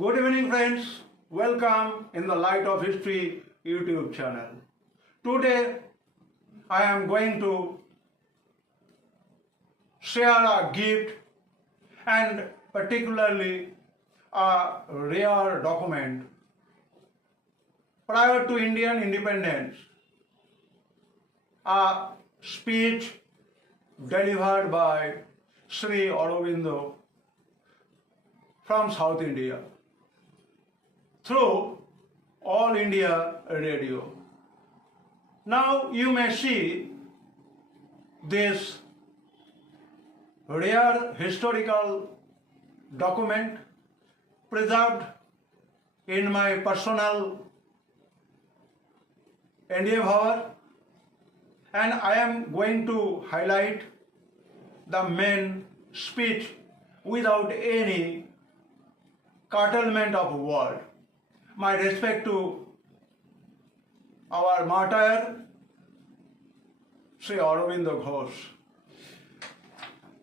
Good evening, friends. Welcome in the Light of History YouTube channel. Today, I am going to share a gift and particularly a rare document. Prior to Indian independence, a speech delivered by Sri Aurobindo from South India through All India Radio. Now you may see this rare historical document preserved in my personal endeavor, and I am going to highlight the main speech without any curtailment of word. My respect to our martyr, Sri Aurobindo Ghosh.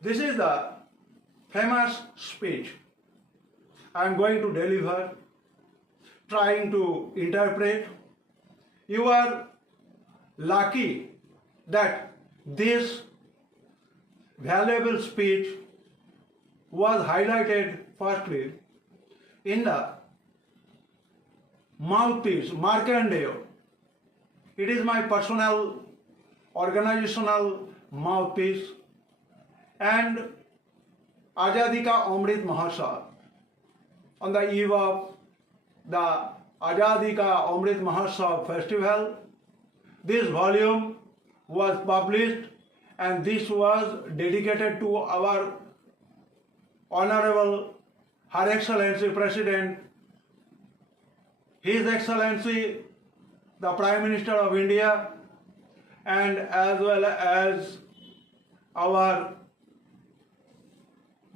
This is the famous speech I am going to deliver, trying to interpret. You are lucky that this valuable speech was highlighted firstly in the mouthpiece, Markandeya. It is my personal organizational mouthpiece, and Azadi Ka Amrit Mahotsav. On the eve of the Azadi Ka Amrit Mahotsav festival, this volume was published, and this was dedicated to our Honorable Her Excellency President, His Excellency the Prime Minister of India, and as well as our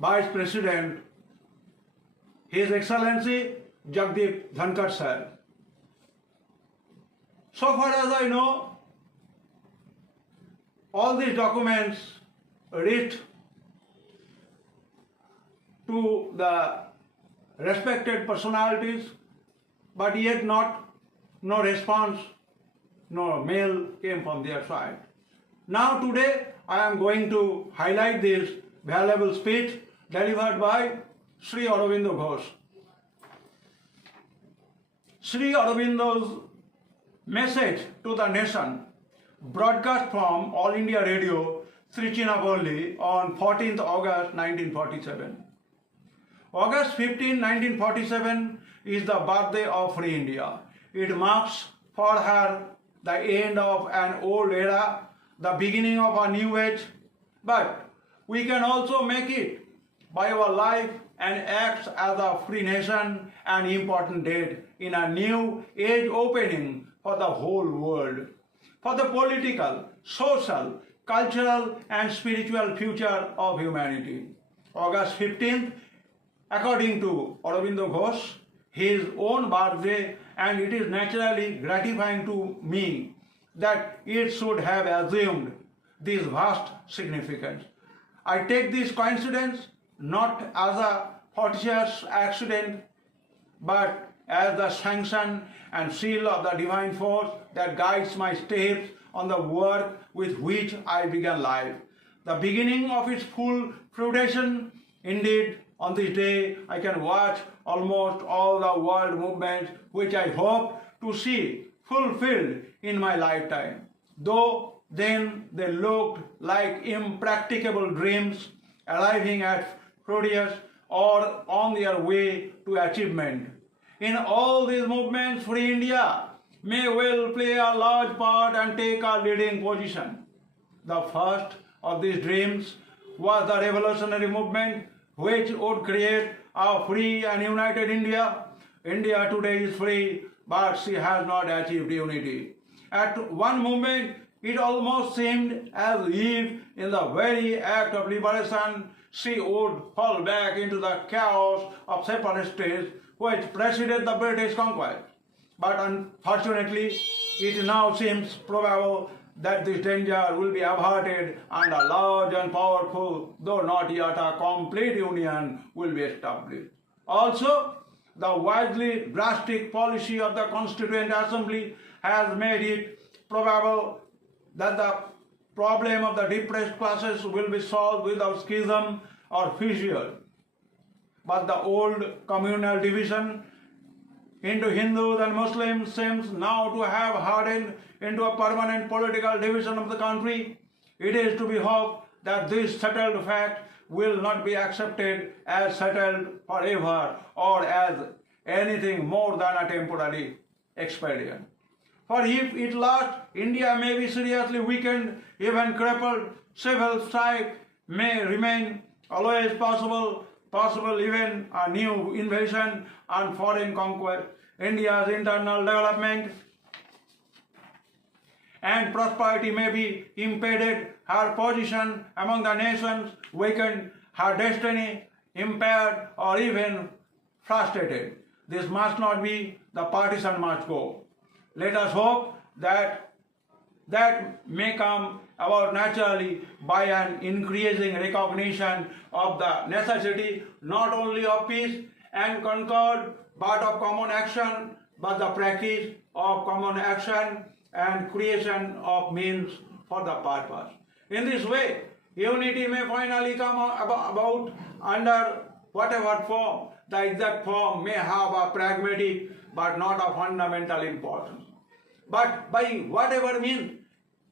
Vice President, His Excellency Jagdeep Dhankar sir. So far as I know, all these documents reached to the respected personalities, but yet no response, no mail came from their side. Now today I am going to highlight this valuable speech delivered by Sri Aurobindo Ghosh. Sri Aurobindo's message to the nation, broadcast from All India Radio, Trichinopalli on 14th August 1947. August 15, 1947 is the birthday of Free India. It marks for her the end of an old era, the beginning of a new age, but we can also make it by our life and act as a free nation an important date in a new age opening for the whole world, for the political, social, cultural and spiritual future of humanity. August 15th, according to Aurobindo Ghosh, his own birthday, and it is naturally gratifying to me that it should have assumed this vast significance. I take this coincidence not as a fortuitous accident, but as the sanction and seal of the divine force that guides my steps on the work with which I began life. The beginning of its full fruition. Indeed, on this day I can watch almost all the world movements which I hope to see fulfilled in my lifetime, though then they looked like impracticable dreams arriving at fruition or on their way to achievement. In all these movements, Free India may well play a large part and take a leading position. The first of these dreams was the revolutionary movement which would create a free and united India. India today is free, but she has not achieved unity. At one moment, it almost seemed as if in the very act of liberation, she would fall back into the chaos of separatists which preceded the British conquest. But unfortunately, it now seems probable that this danger will be averted and a large and powerful, though not yet a complete union, will be established. Also, the wisely drastic policy of the Constituent Assembly has made it probable that the problem of the depressed classes will be solved without schism or fissure. But the old communal division into Hindus and Muslims seems now to have hardened into a permanent political division of the country. It is to be hoped that this settled fact will not be accepted as settled forever or as anything more than a temporary expedient. For if it lasts, India may be seriously weakened, even crippled. Civil strife may remain always possible even a new invasion and foreign conquest. India's internal development and prosperity may be impeded, her position among the nations weakened, her destiny impaired or even frustrated. This must not be, the partisan must go. Let us hope that may come about naturally by an increasing recognition of the necessity not only of peace and concord, but of common action, but the practice of common action and creation of means for the purpose. In this way, unity may finally come about under whatever form. The exact form may have a pragmatic but not a fundamental importance. But by whatever means,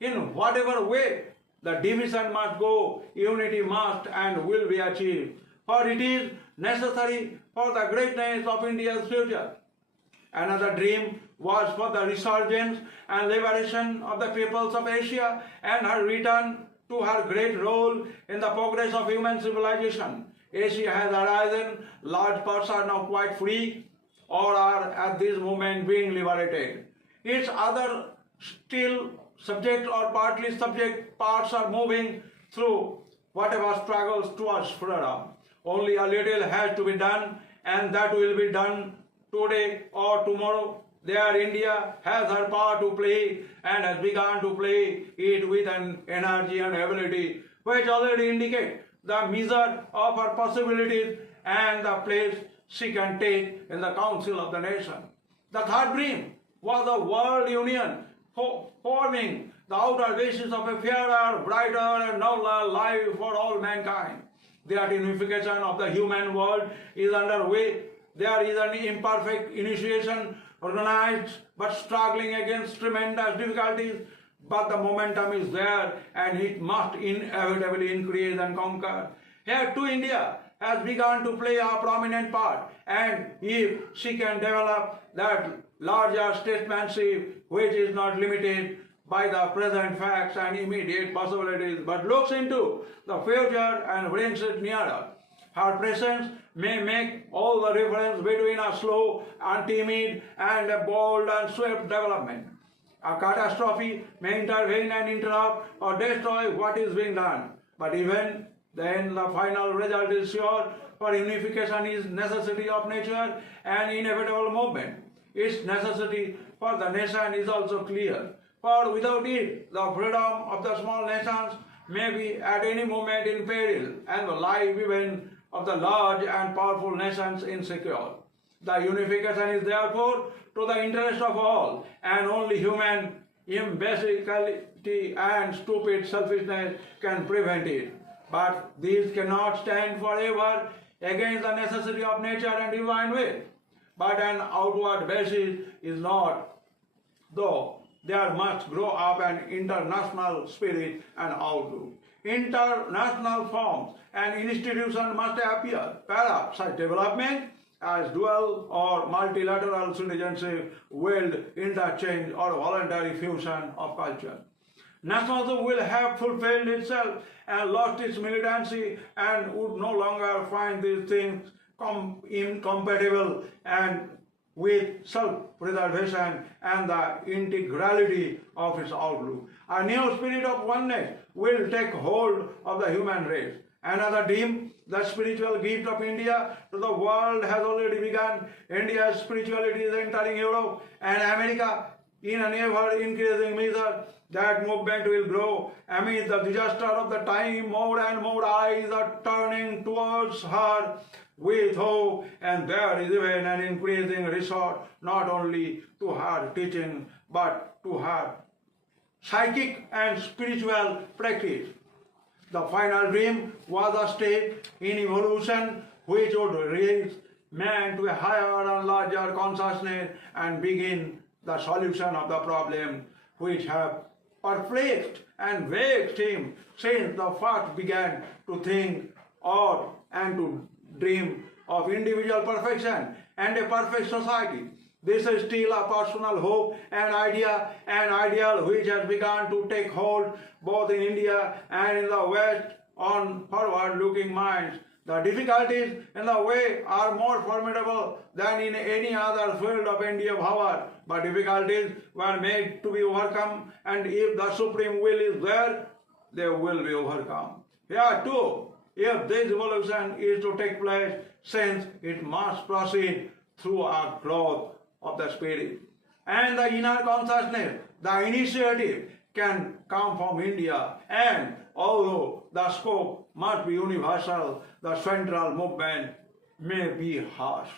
in whatever way, the division must go, unity must and will be achieved. For it is necessary for the greatness of India's future. Another dream was for the resurgence and liberation of the peoples of Asia and her return to her great role in the progress of human civilization. Asia has arisen, large parts are now quite free or are at this moment being liberated. Its other still subject or partly subject parts are moving through whatever struggles towards freedom. Only a little has to be done, and that will be done today or tomorrow. There India has her part to play and has begun to play it with an energy and ability which already indicate the measure of her possibilities and the place she can take in the council of the nation. The third dream was the world union, forming the outer basis of a fairer, brighter and nobler life for all mankind. That unification of the human world is underway. There is an imperfect initiation, organized but struggling against tremendous difficulties, but the momentum is there and it must inevitably increase and conquer. Here too India has begun to play a prominent part, and if she can develop that larger statesmanship which is not limited by the present facts and immediate possibilities, but looks into the future and brings it nearer. Her presence may make all the difference between a slow and timid and a bold and swift development. A catastrophe may intervene and interrupt or destroy what is being done, but even then the final result is sure, for unification is necessity of nature and inevitable movement. Its necessity for the nation is also clear, for without it, the freedom of the small nations may be at any moment in peril, and the life even of the large and powerful nations insecure. The unification is therefore to the interest of all, and only human imbecility and stupid selfishness can prevent it. But these cannot stand forever against the necessity of nature and divine will. But an outward basis is not, though there must grow up an international spirit and outlook. International forms and institutions must appear. Perhaps such development as dual or multilateral citizenship, world interchange or voluntary fusion of culture. Nationalism will have fulfilled itself and lost its militancy and would no longer find these things incompatible and with self-preservation and the integrality of its outlook. A new spirit of oneness will take hold of the human race. Another dream, the spiritual gift of India to the world, has already begun. India's spirituality is entering Europe and America in an ever-increasing measure. That movement will grow amid the disaster of the time. More and more eyes are turning towards her with hope, and there is even an increasing resort not only to her teaching but to her psychic and spiritual practice. The final dream was a state in evolution which would raise man to a higher and larger consciousness and begin the solution of the problem which have perplexed and vexed him since the first began to think of and to dream of individual perfection and a perfect society. This is still a personal hope and idea, an ideal which has begun to take hold both in India and in the West on forward-looking minds. The difficulties in the way are more formidable than in any other field of Indian power, but difficulties were made to be overcome, and if the supreme will is there, they will be overcome. Here too, if this evolution is to take place, since it must proceed through a growth of the spirit and the inner consciousness, the initiative can come from India, and although the scope must be universal, the central movement may be harsh.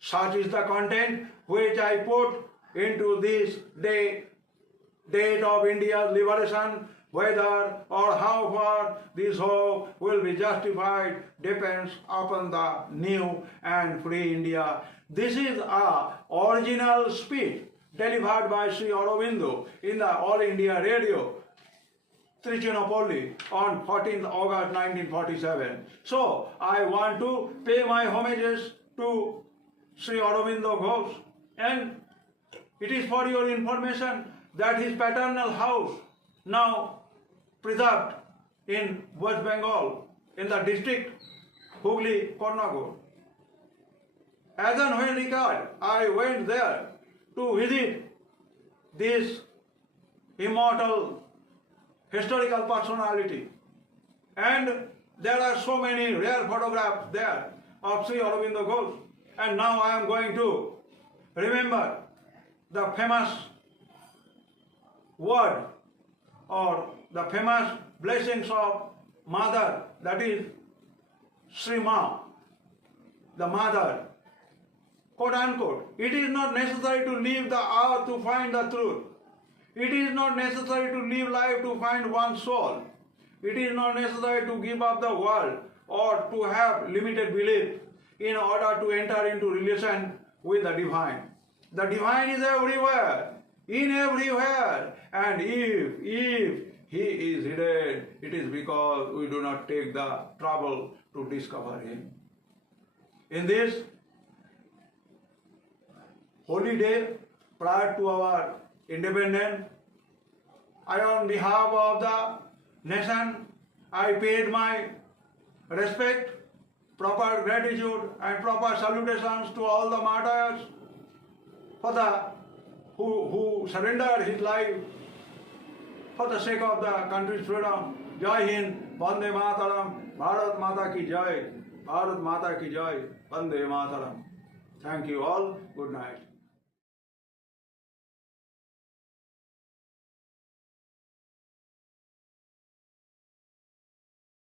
Such is the content which I put into this date of India's liberation. Whether or how far this hope will be justified depends upon the new and free India. This is a original speech delivered by Sri Aurobindo in the All India Radio, Trichinopoli, on 14th August 1947. So, I want to pay my homages to Sri Aurobindo Ghosh, and it is for your information that his paternal house, now preserved in West Bengal, in the district Hooghly, Karnagore. As and when required, I went there to visit this immortal historical personality. And there are so many rare photographs there of Sri Aurobindo Ghosh. And now I am going to remember the famous word or the famous blessings of Mother, that is Sri Ma, the Mother. Quote unquote, it is not necessary to leave the earth to find the truth. It is not necessary to live life to find one's soul. It is not necessary to give up the world or to have limited belief in order to enter into relation with the divine. The divine is everywhere, in everywhere, and if he is hidden, it is because we do not take the trouble to discover him. In this holy day, prior to our independence, I, on behalf of the nation, I paid my respect, proper gratitude and proper salutations to all the martyrs for the who surrendered his life for the sake of the country's freedom. Jai Hind, Vande Mataram, Bharat Mata ki Jai, Bharat Mata ki Jai, Vande Mataram. Thank you all. Good night.